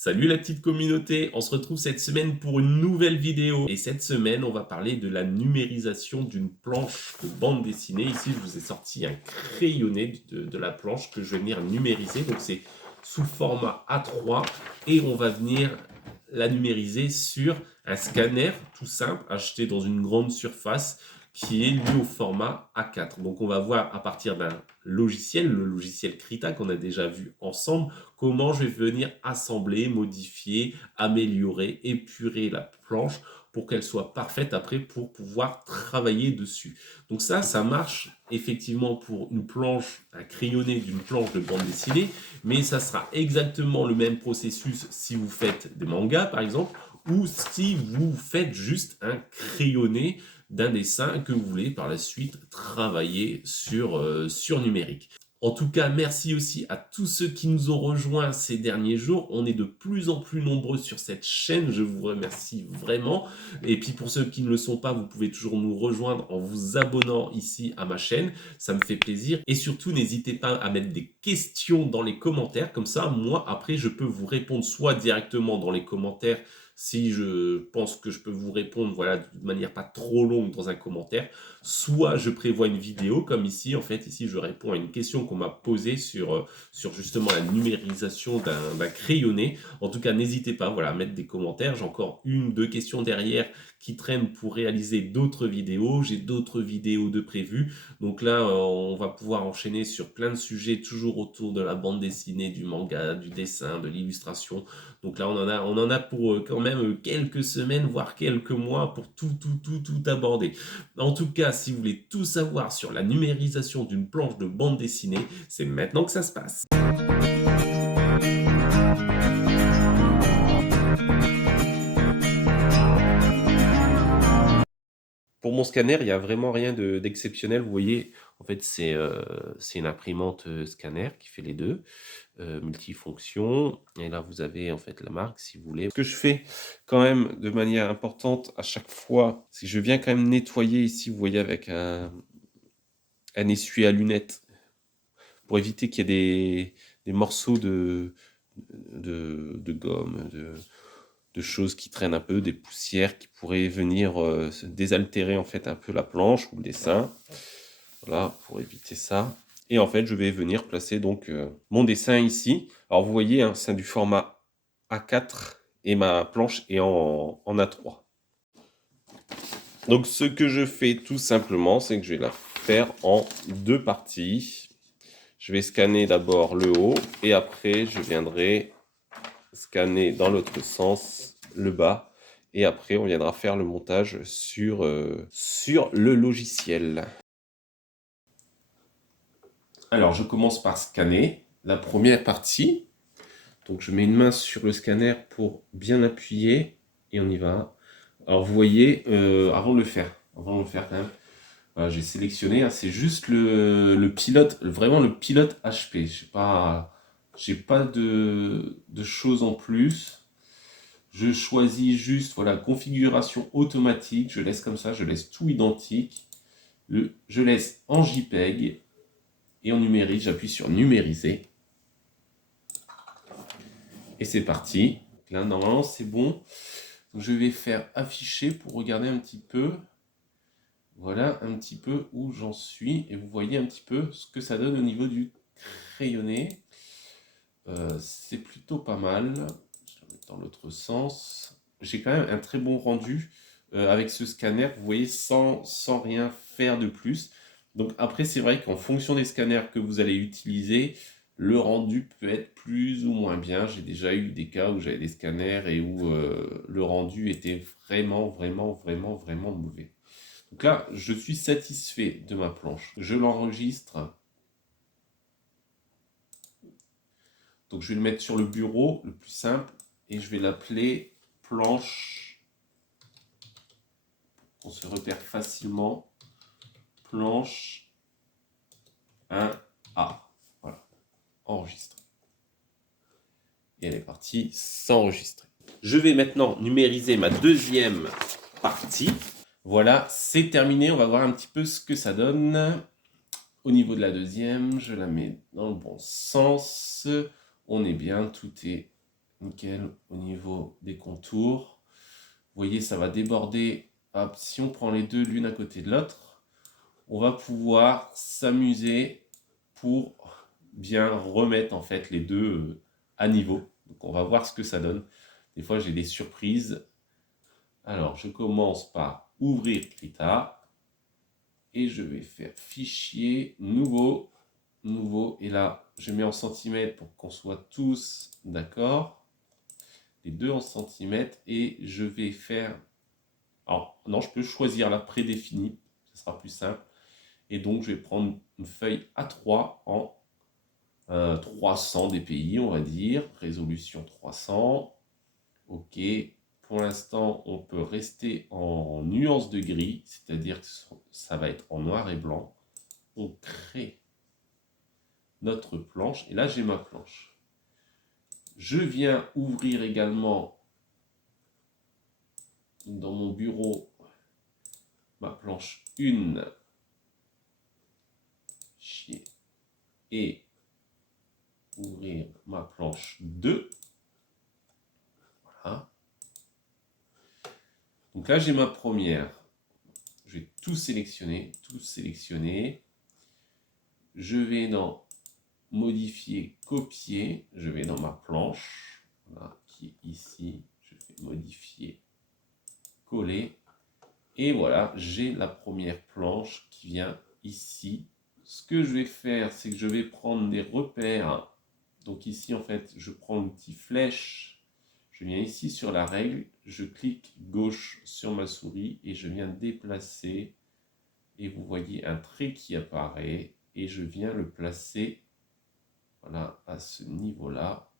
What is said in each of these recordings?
Salut la petite communauté, on se retrouve cette semaine pour une nouvelle vidéo. Et cette semaine, on va parler de la numérisation d'une planche de bande dessinée. Ici, je vous ai sorti un crayonné de la planche que je vais venir numériser. Donc c'est sous format A3 et on va venir la numériser sur un scanner tout simple acheté dans une grande surface qui est lui au format A4. Donc on va voir à partir d'un logiciel, le logiciel Krita qu'on a déjà vu ensemble, comment je vais venir assembler, modifier, améliorer, épurer la planche pour qu'elle soit parfaite après pour pouvoir travailler dessus. Donc ça marche effectivement pour une planche, un crayonné d'une planche de bande dessinée, mais ça sera exactement le même processus si vous faites des mangas par exemple, ou si vous faites juste un crayonné d'un dessin que vous voulez par la suite travailler sur numérique. En tout cas, merci aussi à tous ceux qui nous ont rejoints ces derniers jours. On est de plus en plus nombreux sur cette chaîne. Je vous remercie vraiment. Et puis pour ceux qui ne le sont pas, vous pouvez toujours nous rejoindre en vous abonnant ici à ma chaîne. Ça me fait plaisir. Et surtout, n'hésitez pas à mettre des questions dans les commentaires. Comme ça, moi, après, je peux vous répondre soit directement dans les commentaires si je pense que je peux vous répondre voilà, de manière pas trop longue dans un commentaire, soit je prévois une vidéo comme ici, en fait, ici je réponds à une question qu'on m'a posée sur justement la numérisation d'un crayonné. En tout cas, n'hésitez pas voilà, à mettre des commentaires, j'ai encore une ou deux questions derrière qui traînent pour réaliser d'autres vidéos, j'ai d'autres vidéos de prévues, donc là on va pouvoir enchaîner sur plein de sujets toujours autour de la bande dessinée, du manga, du dessin, de l'illustration. Donc là, on en a pour quand même quelques semaines, voire quelques mois pour tout aborder. En tout cas, si vous voulez tout savoir sur la numérisation d'une planche de bande dessinée, c'est maintenant que ça se passe. Pour mon scanner, il n'y a vraiment rien d'exceptionnel. Vous voyez, en fait, c'est une imprimante scanner qui fait les deux, multifonction. Et là, vous avez en fait la marque, si vous voulez. Ce que je fais quand même de manière importante à chaque fois, c'est que je viens quand même nettoyer ici, vous voyez, avec un essuie à lunettes, pour éviter qu'il y ait des morceaux de gomme, de choses qui traînent un peu, des poussières qui pourraient venir se désaltérer en fait un peu la planche ou le dessin. Voilà, pour éviter ça. Et en fait, je vais venir placer donc mon dessin ici. Alors vous voyez, hein, c'est du format A4 et ma planche est en A3. Donc ce que je fais tout simplement, c'est que je vais la faire en deux parties. Je vais scanner d'abord le haut et après je viendrai scanner dans l'autre sens le bas. Et après, on viendra faire le montage sur le logiciel. Alors, je commence par scanner la première partie. Donc, je mets une main sur le scanner pour bien appuyer et on y va. Alors, vous voyez, avant de le faire quand même, voilà, j'ai sélectionné, hein, c'est juste le pilote, vraiment le pilote HP. J'ai pas de choses en plus. Je choisis juste, voilà, configuration automatique. Je laisse comme ça, je laisse tout identique. Je laisse en JPEG et en numérique, j'appuie sur numériser. Et c'est parti. Là, normalement, c'est bon. Donc, je vais faire afficher pour regarder un petit peu. Voilà un petit peu où j'en suis. Et vous voyez un petit peu ce que ça donne au niveau du crayonné. C'est plutôt pas mal. Je vais mettre dans l'autre sens. J'ai quand même un très bon rendu avec ce scanner, vous voyez, sans rien faire de plus. Donc après, c'est vrai qu'en fonction des scanners que vous allez utiliser, le rendu peut être plus ou moins bien. J'ai déjà eu des cas où j'avais des scanners et où le rendu était vraiment mauvais. Donc là, je suis satisfait de ma planche. Je l'enregistre. Donc je vais le mettre sur le bureau, le plus simple, et je vais l'appeler planche. On se repère facilement. Planche 1A. Voilà, enregistre. Et elle est partie s'enregistrer. Je vais maintenant numériser ma deuxième partie. Voilà, c'est terminé. On va voir un petit peu ce que ça donne. Au niveau de la deuxième, je la mets dans le bon sens. On est bien, tout est nickel au niveau des contours. Vous voyez, ça va déborder. Hop, si on prend les deux l'une à côté de l'autre, on va pouvoir s'amuser pour bien remettre en fait les deux à niveau. Donc on va voir ce que ça donne. Des fois j'ai des surprises. Alors je commence par ouvrir Krita et je vais faire fichier nouveau, et là je mets en centimètres pour qu'on soit tous d'accord. Les deux en centimètres et je vais faire... Alors non, je peux choisir la prédéfinie, ce sera plus simple. Et donc je vais prendre une feuille A3 en 300 dpi, on va dire, résolution 300. Ok, pour l'instant, on peut rester en nuance de gris, c'est-à-dire que ça va être en noir et blanc. On crée notre planche, et là j'ai ma planche. Je viens ouvrir également dans mon bureau ma planche 1 et ouvrir ma planche 2. Voilà. Donc là, j'ai ma première. Je vais tout sélectionner, Je vais dans modifier, copier. Je vais dans ma planche, voilà, qui est ici. Je fais modifier, coller. Et voilà, j'ai la première planche qui vient ici. Ce que je vais faire, c'est que je vais prendre des repères. Donc ici, en fait, je prends l'outil flèche. Je viens ici sur la règle, je clique gauche sur ma souris et je viens déplacer. Et vous voyez un trait qui apparaît et je viens le placer, voilà, à ce niveau-là,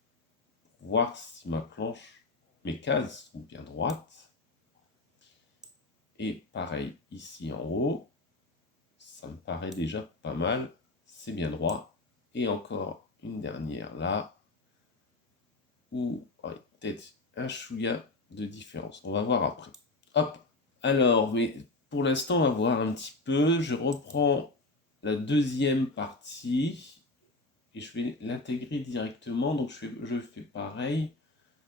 pour voir si ma planche, mes cases sont bien droites. Et pareil, ici en haut, ça me paraît déjà pas mal, c'est bien droit. Et encore une dernière là, où peut-être un chouïa de différence. On va voir après. Hop. Alors, mais pour l'instant, on va voir un petit peu. Je reprends la deuxième partie et je vais l'intégrer directement. Donc, je fais pareil.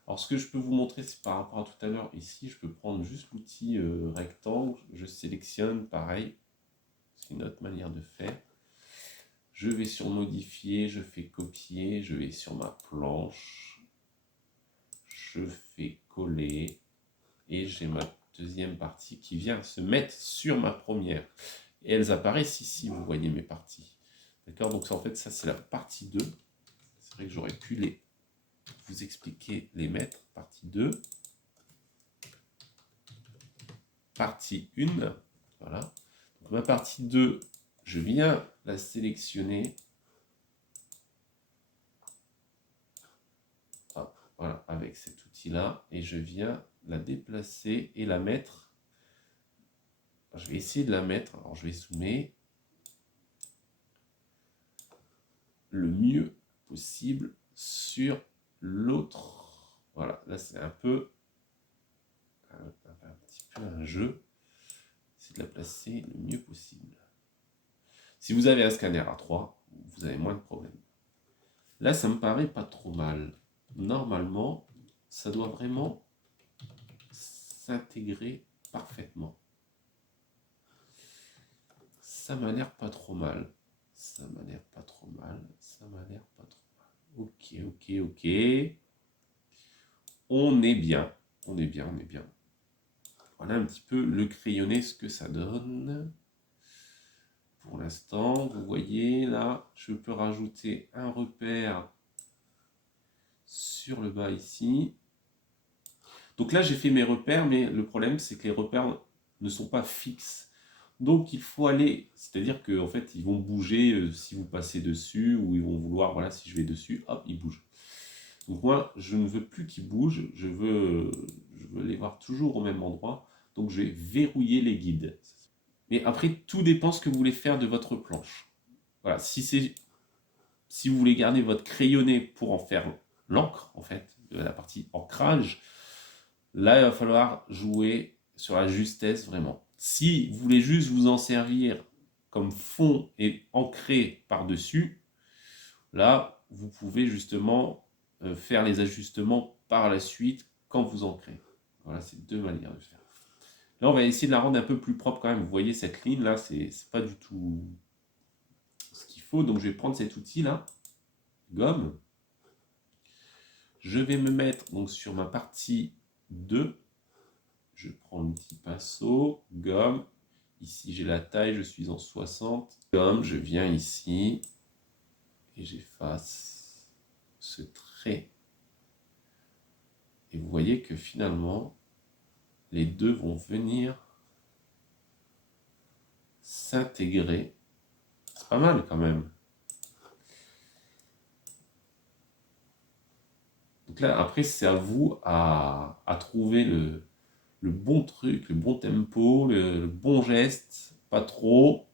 Alors, ce que je peux vous montrer, c'est par rapport à tout à l'heure. Ici, je peux prendre juste l'outil rectangle. Je sélectionne, pareil. C'est une autre manière de faire. Je vais sur modifier, je fais copier, je vais sur ma planche. Je fais coller et j'ai ma deuxième partie qui vient se mettre sur ma première. Et elles apparaissent ici, vous voyez mes parties. D'accord? Donc en fait, ça c'est la partie 2. C'est vrai que j'aurais pu vous expliquer les mettre. Partie 2. Partie 1. Voilà. Donc ma partie 2, je viens la sélectionner. Hop, voilà, avec cet outil-là. Et je viens la déplacer et la mettre. Je vais essayer de la mettre. Alors je vais zoomer le mieux possible sur l'autre. Voilà, là c'est un petit peu un jeu. C'est de la placer le mieux possible. Si vous avez un scanner A3, vous avez moins de problèmes. Là, ça me paraît pas trop mal. Normalement, ça doit vraiment s'intégrer parfaitement. Ça m'a l'air pas trop mal. Ça m'a l'air pas trop mal. Ça m'a l'air pas trop mal. Ok, ok, ok. On est bien. On est bien, on est bien. Voilà un petit peu le crayonné, ce que ça donne. Pour l'instant, vous voyez là, je peux rajouter un repère sur le bas ici. Donc là, j'ai fait mes repères, mais le problème, c'est que les repères ne sont pas fixes. Donc il faut aller, c'est-à-dire qu'en fait, ils vont bouger si vous passez dessus, ou ils vont vouloir, voilà, si je vais dessus, hop, ils bougent. Donc moi, je ne veux plus qu'ils bougent, je veux les voir toujours au même endroit. Donc je vais verrouiller les guides. Mais après, tout dépend ce que vous voulez faire de votre planche. Voilà, si vous voulez garder votre crayonné pour en faire l'encre, en fait, de la partie ancrage, là, il va falloir jouer sur la justesse, vraiment. Si vous voulez juste vous en servir comme fond et ancrer par-dessus, là, vous pouvez justement faire les ajustements par la suite quand vous ancrez. Voilà, c'est deux manières de faire. Là, on va essayer de la rendre un peu plus propre quand même. Vous voyez cette ligne là, c'est pas du tout ce qu'il faut. Donc je vais prendre cet outil là, gomme. Je vais me mettre donc sur ma partie 2. Je prends le petit pinceau, gomme. Ici j'ai la taille, je suis en 60. Gomme, je viens ici et j'efface ce trait. Et vous voyez que finalement, les deux vont venir s'intégrer. C'est pas mal quand même. Donc là, après, c'est à vous à trouver le bon truc, le bon tempo, le bon geste, pas trop,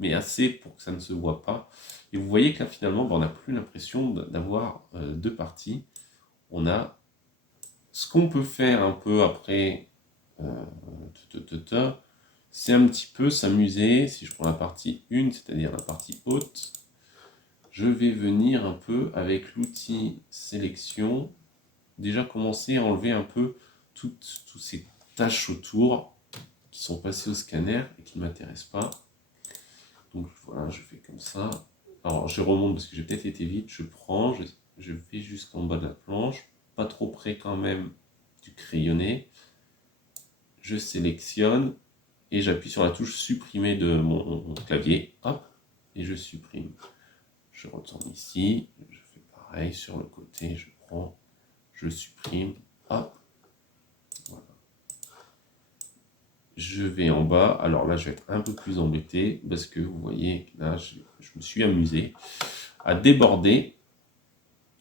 mais assez pour que ça ne se voit pas. Et vous voyez que là, finalement, on n'a plus l'impression d'avoir deux parties. On a ce qu'on peut faire un peu après, c'est un petit peu s'amuser. Si je prends la partie 1, c'est-à-dire la partie haute, je vais venir un peu avec l'outil sélection, déjà commencer à enlever un peu toutes ces tâches autour qui sont passées au scanner et qui ne m'intéressent pas. Donc voilà, je fais comme ça. Alors je remonte parce que j'ai peut-être été vite, je prends, je vais jusqu'en bas de la planche, pas trop près quand même du crayonné. Je sélectionne et j'appuie sur la touche supprimer de mon clavier, hop, et je supprime. Je retourne ici, je fais pareil sur le côté, je prends, je supprime, hop, voilà. Je vais en bas, alors là je vais être un peu plus embêté parce que vous voyez, là je me suis amusé à déborder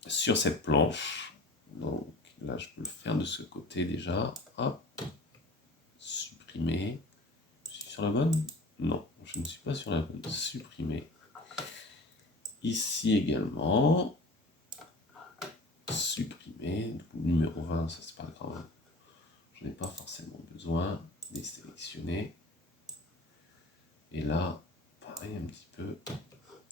sur cette planche. Donc là je peux le faire de ce côté déjà, hop, supprimer. Je suis sur la bonne? Non, je ne suis pas sur la bonne. Supprimer. Ici également. Supprimer. Numéro 20, ça c'est pas grave. Je n'ai pas forcément besoin. Désélectionner. Et là, pareil un petit peu.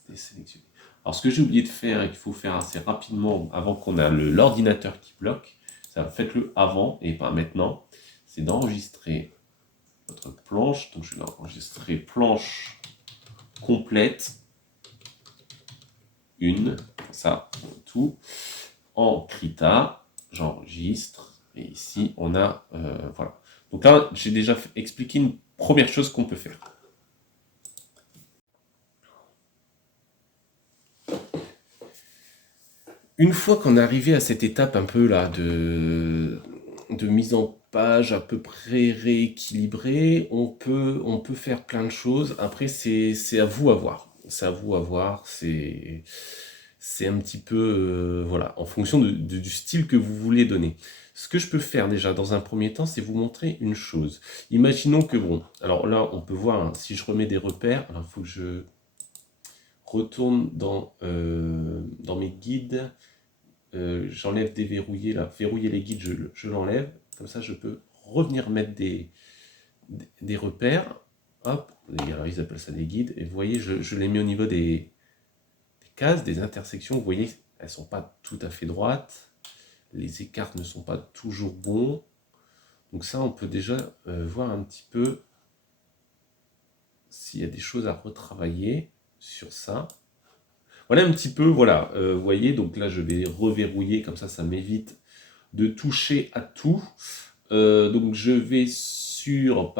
Désélectionner. Alors ce que j'ai oublié de faire et qu'il faut faire assez rapidement avant qu'on ait l'ordinateur qui bloque, ça faites-le avant et pas maintenant, c'est d'enregistrer votre planche. Donc je vais enregistrer planche complète, une, ça, tout, en Krita, j'enregistre, et ici on a, voilà. Donc là, j'ai déjà expliqué une première chose qu'on peut faire. Une fois qu'on est arrivé à cette étape un peu là de mise en page à peu près rééquilibrée, on peut faire plein de choses. Après, c'est à vous à voir. C'est à vous à voir. C'est un petit peu, voilà, en fonction du style que vous voulez donner. Ce que je peux faire déjà dans un premier temps, c'est vous montrer une chose. Imaginons que, bon, alors là, on peut voir, hein, si je remets des repères, alors il faut que je retourne dans mes guides. J'enlève déverrouiller là, verrouiller les guides, je l'enlève, comme ça je peux revenir mettre des repères, hop, alors ils appellent ça des guides, et vous voyez, je les mets au niveau des cases, des intersections, vous voyez, elles sont pas tout à fait droites, les écarts ne sont pas toujours bons, donc ça on peut déjà voir un petit peu s'il y a des choses à retravailler sur ça. Voilà un petit peu, voilà, vous voyez, donc là je vais reverrouiller, comme ça m'évite de toucher à tout. Donc je vais sur,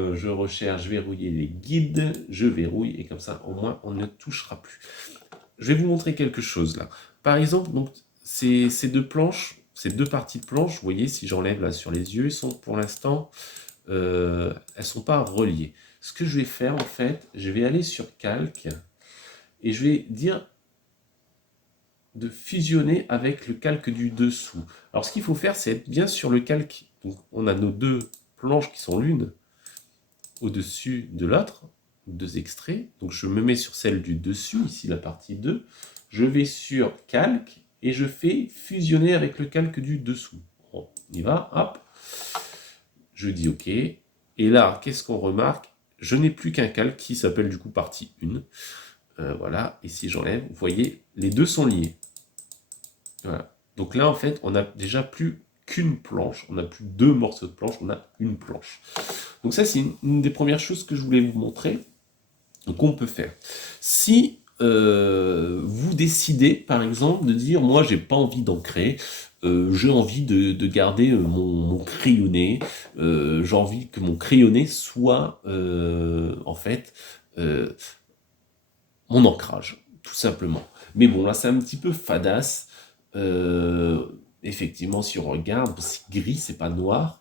je recherche verrouiller les guides, je verrouille, et comme ça au moins on ne touchera plus. Je vais vous montrer quelque chose là. Par exemple, donc, ces deux planches, ces deux parties de planche, vous voyez, si j'enlève là sur les yeux, sont pour l'instant, elles ne sont pas reliées. Ce que je vais faire en fait, je vais aller sur calque, et je vais dire de fusionner avec le calque du dessous. Alors ce qu'il faut faire, c'est être bien sur le calque. Donc, on a nos deux planches qui sont l'une au-dessus de l'autre, deux extraits. Donc je me mets sur celle du dessus, ici la partie 2. Je vais sur calque et je fais fusionner avec le calque du dessous. On y va, hop. Je dis OK. Et là, qu'est-ce qu'on remarque? Je n'ai plus qu'un calque qui s'appelle du coup partie 1. Voilà, et si j'enlève, vous voyez, les deux sont liés. Voilà. Donc là, en fait, on n'a déjà plus qu'une planche, on n'a plus deux morceaux de planche, on a une planche. Donc ça, c'est une des premières choses que je voulais vous montrer qu'on peut faire. Si vous décidez, par exemple, de dire, moi, j'ai pas envie d'ancrer, j'ai envie de garder mon crayonné, j'ai envie que mon crayonné soit, en fait, euh, mon ancrage, tout simplement. Mais bon, là, c'est un petit peu fadasse. Effectivement, si on regarde, c'est gris, c'est pas noir.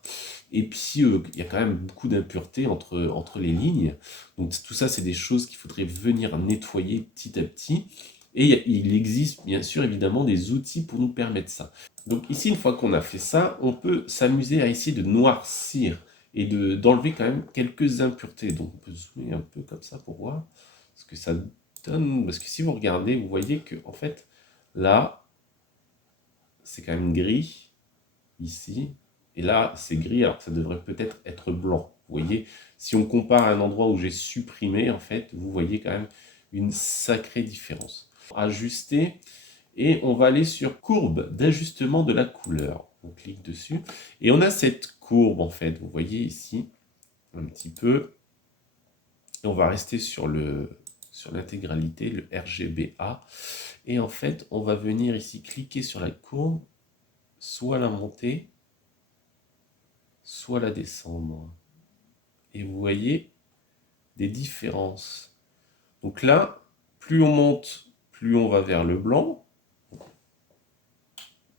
Et puis, il y a quand même beaucoup d'impuretés entre les lignes. Donc, tout ça, c'est des choses qu'il faudrait venir nettoyer petit à petit. Et il existe, bien sûr, évidemment, des outils pour nous permettre ça. Donc, ici, une fois qu'on a fait ça, on peut s'amuser à essayer de noircir et d'enlever quand même quelques impuretés. Donc, on peut zoomer un peu comme ça pour voir ce que ça donne. Parce que si vous regardez, vous voyez que, en fait, là, c'est quand même gris, ici. Et là, c'est gris, alors que ça devrait peut-être être blanc. Vous voyez, si on compare à un endroit où j'ai supprimé, en fait, vous voyez quand même une sacrée différence. Ajuster, et on va aller sur courbe d'ajustement de la couleur. On clique dessus, et on a cette courbe, en fait, vous voyez ici, un petit peu. Et on va rester sur l'intégralité, le RGBA. Et en fait, on va venir ici cliquer sur la courbe, soit la monter, soit la descendre. Et vous voyez des différences. Donc là, plus on monte, plus on va vers le blanc.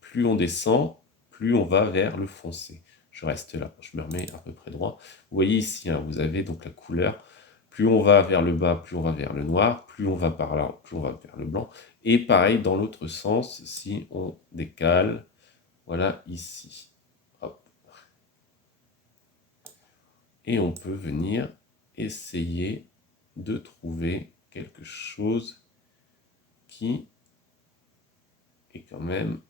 Plus on descend, plus on va vers le foncé. Je reste là, je me remets à peu près droit. Vous voyez ici, hein, vous avez donc la couleur. Plus on va vers le bas, plus on va vers le noir. Plus on va par là, plus on va vers le blanc. Et pareil dans l'autre sens, si on décale, voilà ici. Hop. Et on peut venir essayer de trouver quelque chose qui est quand même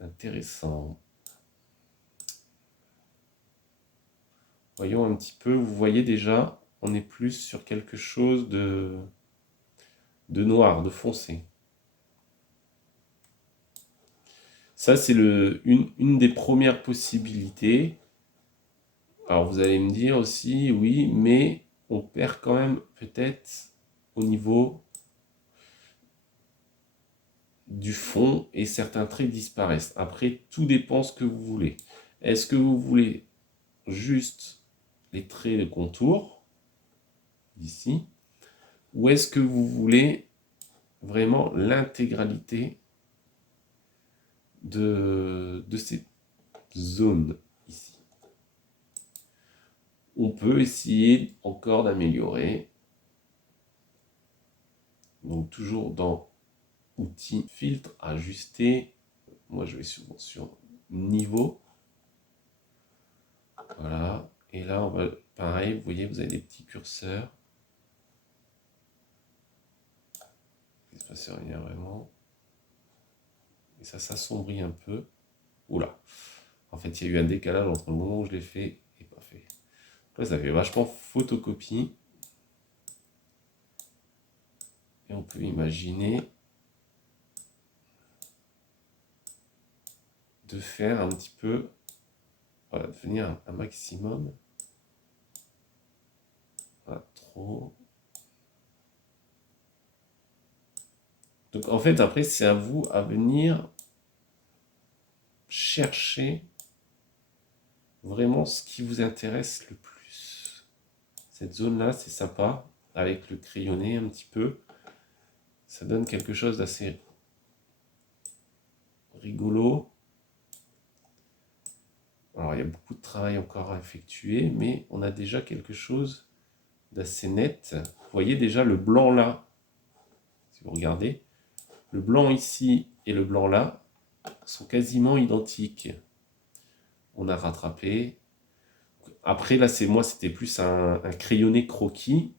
intéressant. Voyons un petit peu, vous voyez déjà, on est plus sur quelque chose de noir, de foncé. Ça, c'est une des premières possibilités. Alors, vous allez me dire aussi, oui, mais on perd quand même peut-être au niveau du fond et certains traits disparaissent. Après, tout dépend ce que vous voulez. Est-ce que vous voulez juste les traits de contour, ici, ou est-ce que vous voulez vraiment l'intégralité de cette zone ici? On peut essayer encore d'améliorer. Donc toujours dans outils, filtre, ajuster. Moi je vais souvent sur niveau. Voilà. Et là on va pareil, vous voyez, vous avez des petits curseurs. Il ne se passe rien vraiment. Et ça s'assombrit un peu. Oula. En fait, il y a eu un décalage entre le moment où je l'ai fait et pas fait. Là, ça fait vachement photocopie. Et on peut imaginer de faire un petit peu, voilà, de venir un maximum. Pas trop. Donc en fait, après, c'est à vous à venir chercher vraiment ce qui vous intéresse le plus. Cette zone-là, c'est sympa, avec le crayonné un petit peu. Ça donne quelque chose d'assez rigolo. Alors, il y a beaucoup de travail encore à effectuer, mais on a déjà quelque chose d'assez net. Vous voyez déjà le blanc là, si vous regardez, le blanc ici et le blanc là sont quasiment identiques. On a rattrapé. Après, là, c'était plus un crayonné croquis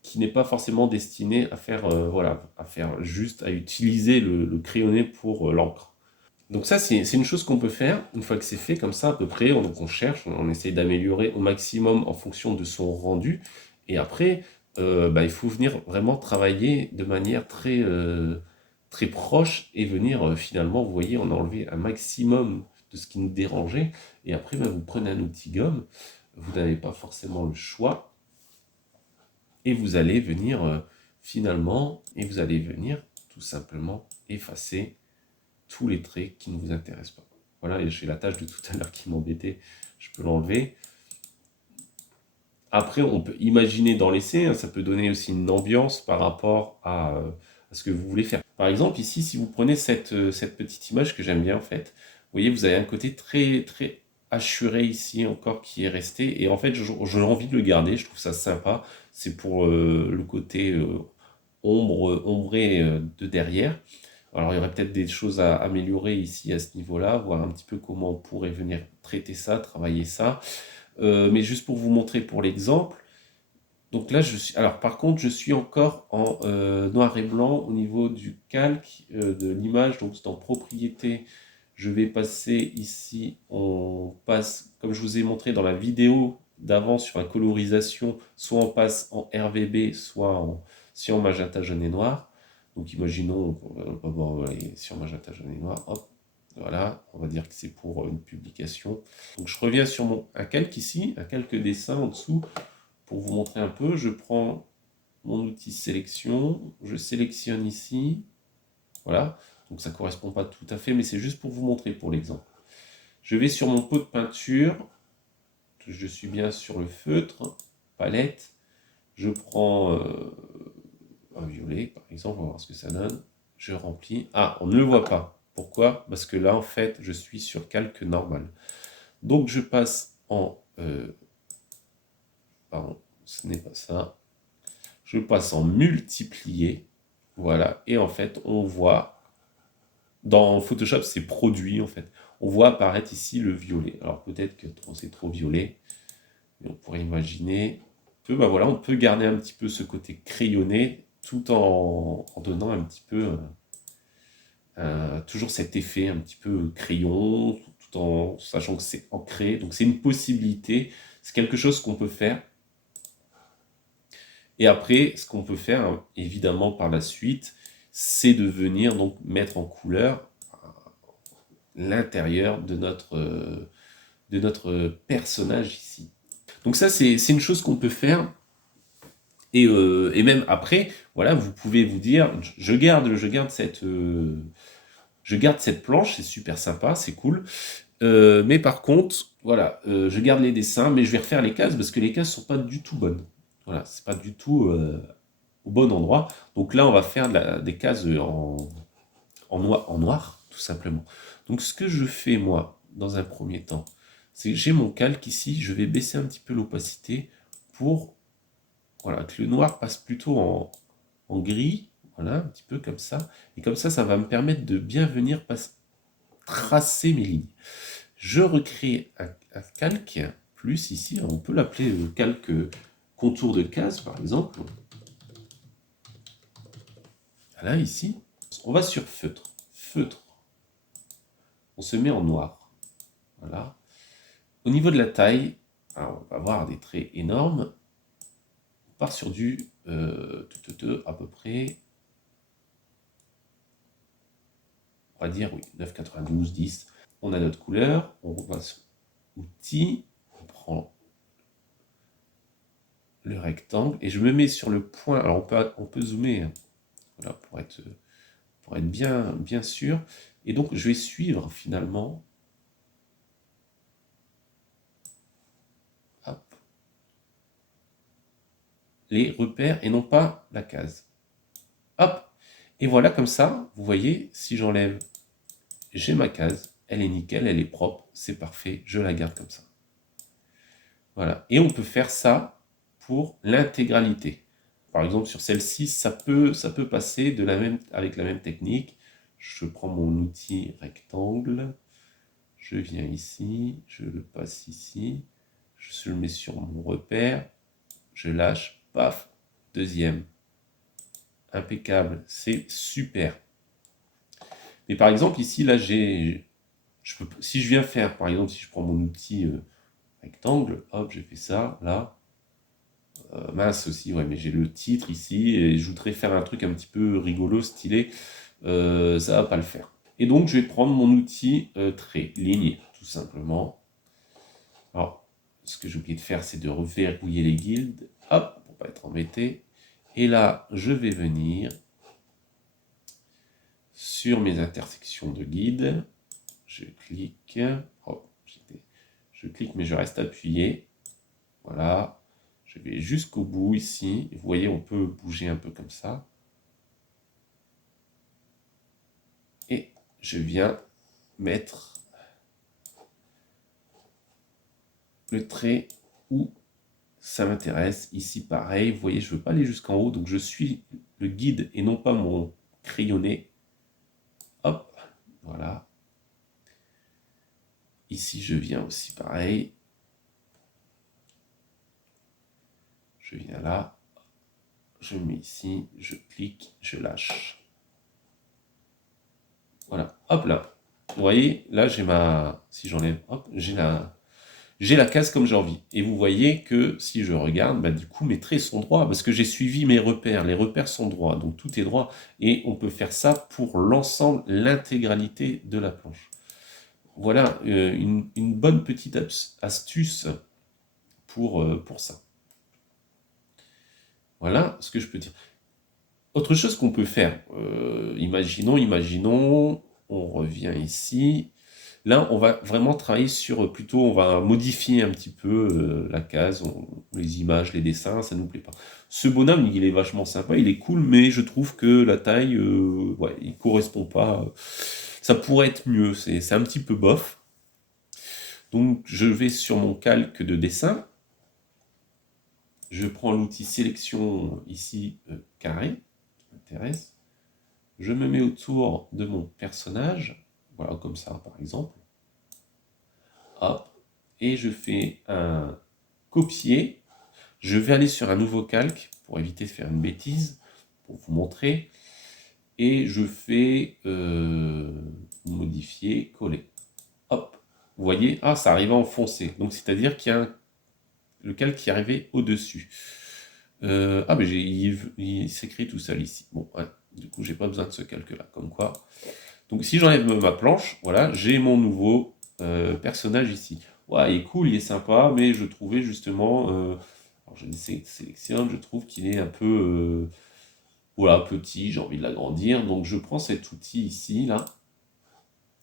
qui n'est pas forcément destiné à faire, voilà, à utiliser le crayonné pour l'encre. Donc ça, c'est une chose qu'on peut faire, une fois que c'est fait, comme ça, à peu près, donc on cherche, on essaye d'améliorer au maximum en fonction de son rendu, et après, il faut venir vraiment travailler de manière très très proche et venir finalement, vous voyez, on a enlevé un maximum de ce qui nous dérangeait. Et après, vous prenez un outil gomme, vous n'avez pas forcément le choix, et vous allez venir finalement, et vous allez venir tout simplement effacer tous les traits qui ne vous intéressent pas. Voilà, et j'ai la tâche de tout à l'heure qui m'embêtait, je peux l'enlever. Après, on peut imaginer d'en laisser, hein, ça peut donner aussi une ambiance par rapport à ce que vous voulez faire. Par exemple, ici, si vous prenez cette petite image que j'aime bien en fait, vous voyez, vous avez un côté très, très hachuré ici encore qui est resté, et en fait, j'ai envie de le garder, je trouve ça sympa, c'est pour le côté ombré de derrière. Alors, il y aurait peut-être des choses à améliorer ici à ce niveau-là, voir un petit peu comment on pourrait venir traiter ça, travailler ça. Mais juste pour vous montrer pour l'exemple, donc là, alors par contre, je suis encore en noir et blanc au niveau du calque de l'image, donc c'est en propriété. Je vais passer ici, on passe, comme je vous ai montré dans la vidéo d'avant sur la colorisation, soit on passe en RVB, soit en magenta jaune et noir. Donc imaginons, si en magenta jaune et noir, hop, voilà, on va dire que c'est pour une publication. Donc je reviens sur un calque ici, un calque dessin en dessous, pour vous montrer un peu. Je prends mon outil sélection, je sélectionne ici, voilà, donc ça ne correspond pas tout à fait, mais c'est juste pour vous montrer pour l'exemple. Je vais sur mon pot de peinture, je suis bien sur le feutre, palette, je prends un violet par exemple, on va voir ce que ça donne, je remplis, ah, on ne le voit pas, pourquoi? Parce que là en fait je suis sur calque normal. Donc je passe en, pardon, ce n'est pas ça, je passe en multiplier, voilà, et en fait on voit, dans Photoshop c'est produit en fait, on voit apparaître ici le violet. Alors peut-être que c'est trop violet, mais on pourrait imaginer que voilà, on peut garder un petit peu ce côté crayonné tout en donnant un petit peu toujours cet effet un petit peu crayon, tout en sachant que c'est ancré. Donc c'est une possibilité, c'est quelque chose qu'on peut faire. Et après, ce qu'on peut faire, évidemment, par la suite, c'est de venir donc mettre en couleur l'intérieur de notre personnage ici. Donc ça, c'est une chose qu'on peut faire. Et même après, voilà, vous pouvez vous dire, je garde cette planche, c'est super sympa, c'est cool. Mais par contre, voilà, je garde les dessins, mais je vais refaire les cases parce que les cases sont pas du tout bonnes. Voilà, c'est pas du tout au bon endroit. Donc là, on va faire des cases en noir, tout simplement. Donc ce que je fais, moi, dans un premier temps, c'est que j'ai mon calque ici, je vais baisser un petit peu l'opacité pour voilà, que le noir passe plutôt en gris, voilà, un petit peu comme ça. Et comme ça va me permettre de bien venir tracer mes lignes. Je recrée un calque, plus ici, on peut l'appeler calque contour de case, par exemple. Voilà, ici. On va sur feutre. Feutre. On se met en noir. Voilà. Au niveau de la taille, alors on va avoir des traits énormes. On part sur du à peu près, on va dire, oui, 9,92, 10. On a notre couleur, on va sur outils, on prend le rectangle, et je me mets sur le point, alors on peut zoomer, hein, voilà, pour être bien sûr, et donc je vais suivre finalement, hop, les repères et non pas la case. Hop, et voilà, comme ça, vous voyez, si j'enlève, j'ai ma case, elle est nickel, elle est propre, c'est parfait, je la garde comme ça. Voilà, et on peut faire ça pour l'intégralité. Par exemple, sur celle-ci, ça peut passer avec la même technique. Je prends mon outil rectangle, je viens ici, je le passe ici, je le mets sur mon repère, je lâche, paf, deuxième. Impeccable, c'est super. Mais par exemple, ici, là, si je viens faire, par exemple, si je prends mon outil rectangle, hop, j'ai fait ça, là, mince aussi, ouais, mais j'ai le titre ici, et je voudrais faire un truc un petit peu rigolo, stylé. ça va pas le faire. Et donc, je vais prendre mon outil trait, ligne, tout simplement. Alors, ce que j'ai oublié de faire, c'est de reverrouiller les guildes, hop, pour pas être embêté. Et là, je vais venir sur mes intersections de guides. Je clique, je clique, mais je reste appuyé. Voilà, je vais jusqu'au bout ici. Vous voyez, on peut bouger un peu comme ça. Et je viens mettre le trait où ça m'intéresse. Ici, pareil, vous voyez, je ne veux pas aller jusqu'en haut, donc je suis le guide et non pas mon crayonné. Hop, voilà. Ici, je viens aussi pareil. Je viens là, je mets ici, je clique, je lâche. Voilà, hop là. Vous voyez, là, j'ai ma... Si j'enlève, hop, j'ai la case comme j'ai envie. Et vous voyez que si je regarde, bah, du coup, mes traits sont droits parce que j'ai suivi mes repères. Les repères sont droits, donc tout est droit. Et on peut faire ça pour l'ensemble, l'intégralité de la planche. Voilà une bonne petite astuce pour ça. Voilà ce que je peux dire. Autre chose qu'on peut faire, imaginons, on revient ici. Là, on va vraiment travailler sur, plutôt, on va modifier un petit peu la case, les images, les dessins, ça nous plaît pas. Ce bonhomme, il est vachement sympa, il est cool, mais je trouve que la taille, ouais, il correspond pas. Ça pourrait être mieux, c'est un petit peu bof. Donc, je vais sur mon calque de dessin. Je prends l'outil sélection ici, carré, qui m'intéresse. Je me mets autour de mon personnage, voilà, comme ça, par exemple. Hop, et je fais un copier. Je vais aller sur un nouveau calque pour éviter de faire une bêtise, pour vous montrer. Et je fais modifier, coller. Hop, vous voyez, ah, ça arrive en foncé. Donc, c'est-à-dire qu'il y a le calque qui est arrivé au-dessus. Ah, mais il s'écrit tout seul ici. Bon, ouais, du coup, j'ai pas besoin de ce calque-là, comme quoi. Donc, si j'enlève ma planche, voilà, j'ai mon nouveau personnage ici. Ouais, il est cool, il est sympa, mais je trouvais justement, alors je sélectionne, je trouve qu'il est un peu, voilà, petit, j'ai envie de l'agrandir, donc je prends cet outil ici, là,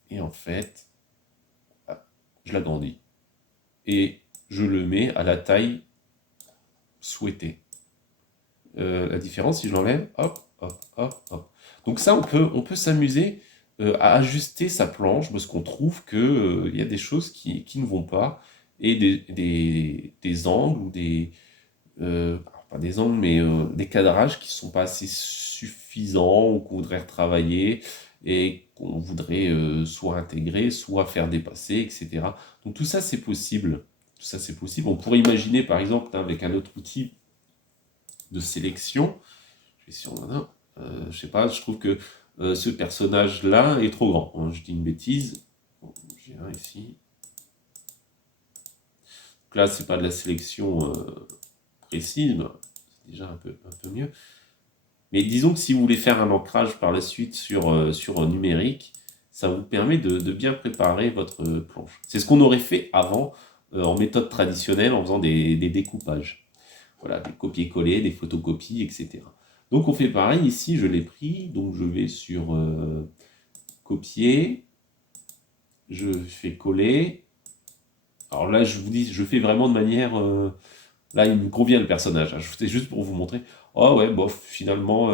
et en fait, je l'agrandis, et je le mets à la taille souhaitée. La différence, si je l'enlève, hop, hop, hop, hop. Donc ça, on peut s'amuser à ajuster sa planche parce qu'on trouve qu'il y a des choses qui ne vont pas et des angles ou alors pas des angles, mais des cadrages qui ne sont pas assez suffisants ou qu'on voudrait retravailler et qu'on voudrait soit intégrer, soit faire dépasser, etc. Donc tout ça, c'est possible. Tout ça, c'est possible. On pourrait imaginer, par exemple, avec un autre outil de sélection, je vais sur je sais pas, je trouve que ce personnage-là est trop grand. Hein, je dis une bêtise. Bon, j'ai un ici. Donc là, c'est pas de la sélection précise, c'est déjà un peu mieux. Mais disons que si vous voulez faire un ancrage par la suite sur numérique, ça vous permet de bien préparer votre planche. C'est ce qu'on aurait fait avant en méthode traditionnelle en faisant des découpages. Voilà, des copier-coller, des photocopies, etc. Donc on fait pareil, ici je l'ai pris, donc je vais sur copier, je fais coller. Alors là je vous dis, je fais vraiment de manière... là il me convient le personnage, hein. C'est juste pour vous montrer. Oh ouais, bof, finalement,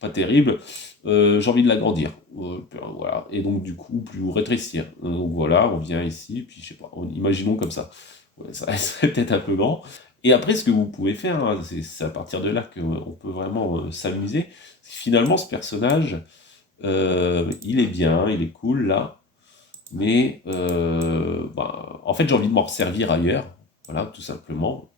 pas terrible, j'ai envie de l'agrandir. Voilà, et donc du coup, plus rétrécir. Donc voilà, on vient ici, puis je sais pas, imaginons comme ça. Ouais, ça serait peut-être un peu grand. Et après, ce que vous pouvez faire, hein, c'est à partir de là qu'on peut vraiment s'amuser. Finalement, ce personnage, il est bien, il est cool là, mais bah, en fait, j'ai envie de m'en servir ailleurs, voilà, tout simplement.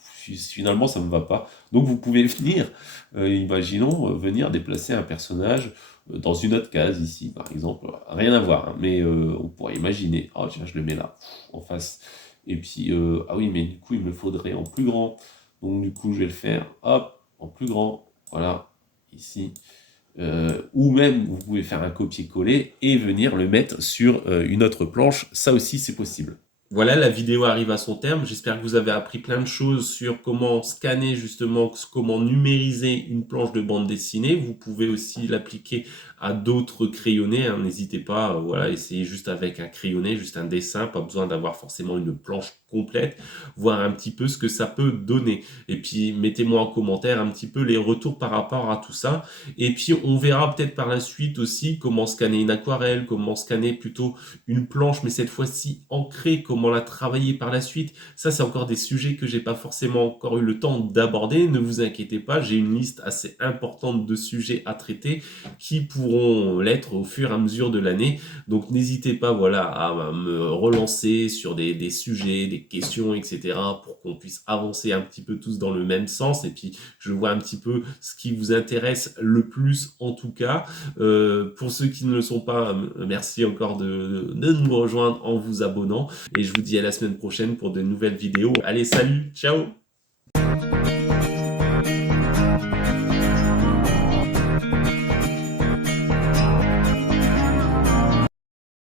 Finalement, ça ne me va pas. Donc, vous pouvez venir, imaginons, venir déplacer un personnage dans une autre case, ici, par exemple. Rien à voir, hein, mais on pourrait imaginer. Oh, tiens, je le mets là, en face. Et puis, ah oui, mais du coup, il me faudrait en plus grand. Donc, du coup, je vais le faire, hop, en plus grand. Voilà, ici. ou même vous pouvez faire un copier-coller et venir le mettre sur une autre planche. Ça aussi, c'est possible. Voilà, la vidéo arrive à son terme. J'espère que vous avez appris plein de choses sur comment scanner justement, comment numériser une planche de bande dessinée. Vous pouvez aussi l'appliquer à d'autres crayonnés, hein. N'hésitez pas, voilà, essayez juste avec un crayonné, juste un dessin, pas besoin d'avoir forcément une planche complète, voir un petit peu ce que ça peut donner. Et puis mettez-moi en commentaire un petit peu les retours par rapport à tout ça. Et puis on verra peut-être par la suite aussi comment scanner une aquarelle, comment scanner plutôt une planche, mais cette fois-ci ancrée, comment la travailler par la suite. Ça, c'est encore des sujets que j'ai pas forcément encore eu le temps d'aborder. Ne vous inquiétez pas, j'ai une liste assez importante de sujets à traiter qui pourront l'être au fur et à mesure de l'année. Donc n'hésitez pas, voilà, à me relancer sur des sujets, des questions, etc. pour qu'on puisse avancer un petit peu tous dans le même sens. Et puis je vois un petit peu ce qui vous intéresse le plus en tout cas. Pour ceux qui ne le sont pas, merci encore de nous rejoindre en vous abonnant. Et je vous dis à la semaine prochaine pour de nouvelles vidéos. Allez, salut, ciao!